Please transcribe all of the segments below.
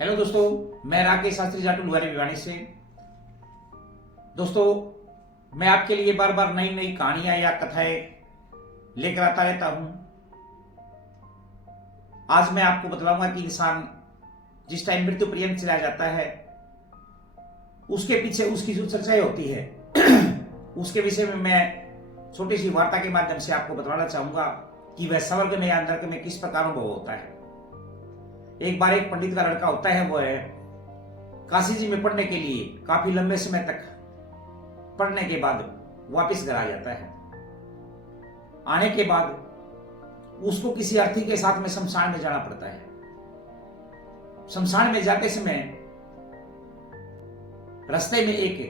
Hello दोस्तों, मैं राकेश शास्त्री जाटू लुहारी भिवानी से। दोस्तों, मैं आपके लिए बार बार नई नई कहानियां या कथाएं लेकर आता रहता हूं। आज मैं आपको बतलाऊंगा कि इंसान जिस टाइम मृत्यु पर्यंत चला जाता है उसके पीछे उसकी जो चर्चाएं होती है उसके विषय में मैं छोटी सी वार्ता के माध्यम से आपको बताना चाहूंगा कि वह स्वर्ग में या नरक में किस प्रकार अनुभव होता है। एक बार एक पंडित का लड़का होता है, वो है काशी जी में पढ़ने के लिए काफी लंबे समय तक पढ़ने के बाद वापस घर आ जाता है। आने के बाद उसको किसी अर्थी के साथ में शमशान में जाना पड़ता है। शमशान में जाते समय रास्ते में एक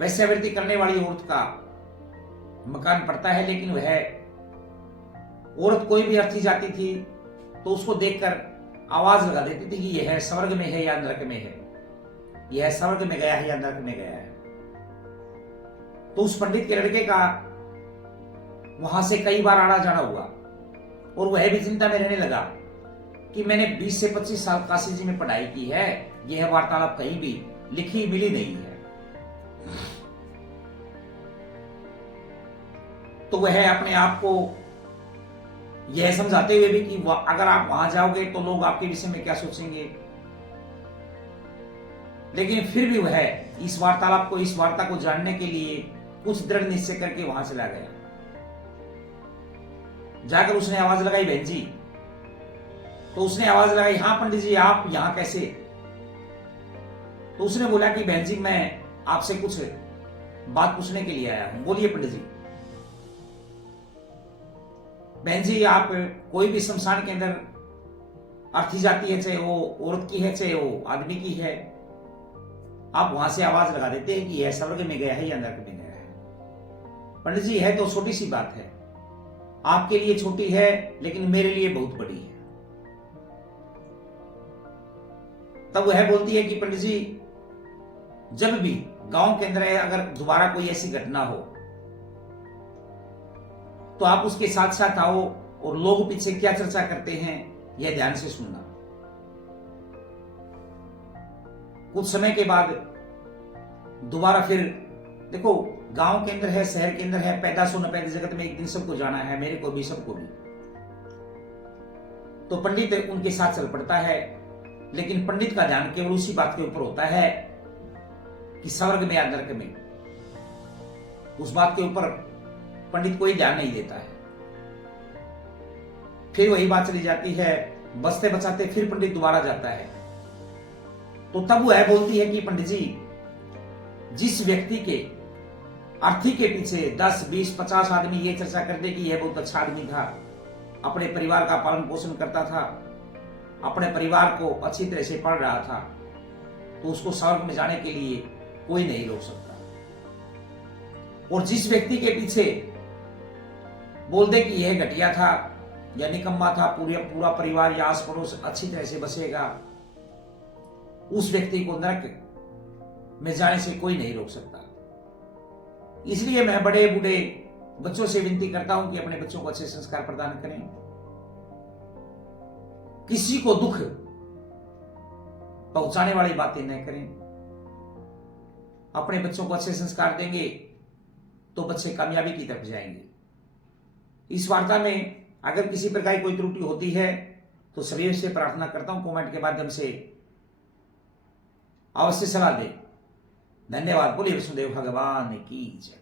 वैश्यावृत्ति करने वाली औरत का मकान पड़ता है, लेकिन वह औरत कोई भी अर्थी जाती थी तो उसको देखकर आवाज लगा देती थी कि यह स्वर्ग में है या नरक में है, यह स्वर्ग में गया है या नरक में गया है। तो उस पंडित के लड़के का वहां से कई बार आना जाना हुआ और वह भी चिंता में रहने लगा कि मैंने 20 से 25 साल काशी जी में पढ़ाई की है, यह वार्तालाप कहीं भी लिखी मिली नहीं है। तो वह अपने आप को यह समझाते हुए भी कि अगर आप वहां जाओगे तो लोग आपके विषय में क्या सोचेंगे, लेकिन फिर भी वह इस वार्तालाप को, इस वार्ता को जानने के लिए कुछ दृढ़ निश्चय करके वहां चला गया। जाकर उसने आवाज लगाई, बहन जी। तो उसने आवाज लगाई, हाँ पंडित जी, आप यहां कैसे? तो उसने बोला कि बहन जी, मैं आपसे कुछ बात पूछने के लिए आया हूं। बोलिए पंडित जी। बहन जी, आप कोई भी शमशान के अंदर अर्थी जाती है, चाहे वो औरत की है चाहे वो आदमी की है, आप वहां से आवाज लगा देते हैं कि यह स्वर्ग में गया है या नरक में गया है। पंडित जी, है तो छोटी सी बात है, आपके लिए छोटी है लेकिन मेरे लिए बहुत बड़ी है। तब वह बोलती है कि पंडित जी, जब भी गांव के अंदर अगर दोबारा कोई ऐसी घटना हो तो आप उसके साथ साथ आओ और लोग पीछे क्या चर्चा करते हैं यह ध्यान से सुनना। कुछ समय के बाद दोबारा फिर देखो, गांव के अंदर है, शहर के अंदर है, पैदा सो न पैदा जगत में एक दिन सबको जाना है, मेरे को भी सबको भी। तो पंडित उनके साथ चल पड़ता है, लेकिन पंडित का ध्यान केवल उसी बात के ऊपर होता है कि स्वर्ग में या नरक में। उस बात के ऊपर पंडित कोई ध्यान नहीं देता है। फिर वही बात चली जाती है, बचते बचाते फिर पंडित दोबारा जाता है। तो तब वह बोलती है कि पंडित जी, जिस व्यक्ति के अर्थी के पीछे 10, 20, 50 आदमी ये चर्चा करते कि यह बहुत अच्छा आदमी था, अपने परिवार का पालन पोषण करता था, अपने परिवार को अच्छी तरह से पढ़ रहा था, तो उसको स्वर्ग में जाने के लिए कोई नहीं रोक सकता। और जिस व्यक्ति के पीछे बोल दे कि यह घटिया था या निकम्मा था, पूरा परिवार या आस पड़ोस अच्छी तरह से बसेगा, उस व्यक्ति को नरक में जाने से कोई नहीं रोक सकता। इसलिए मैं बड़े बूढ़े बच्चों से विनती करता हूं कि अपने बच्चों को अच्छे संस्कार प्रदान करें, किसी को दुख पहुंचाने वाली बातें न करें। अपने बच्चों को अच्छे संस्कार देंगे तो बच्चे कामयाबी की तरफ जाएंगे। इस वार्ता में अगर किसी प्रकार की कोई त्रुटि होती है तो सभी से प्रार्थना करता हूं कमेंट के माध्यम से अवश्य सलाह दे। धन्यवाद। बोलिए विष्णुदेव भगवान की जय।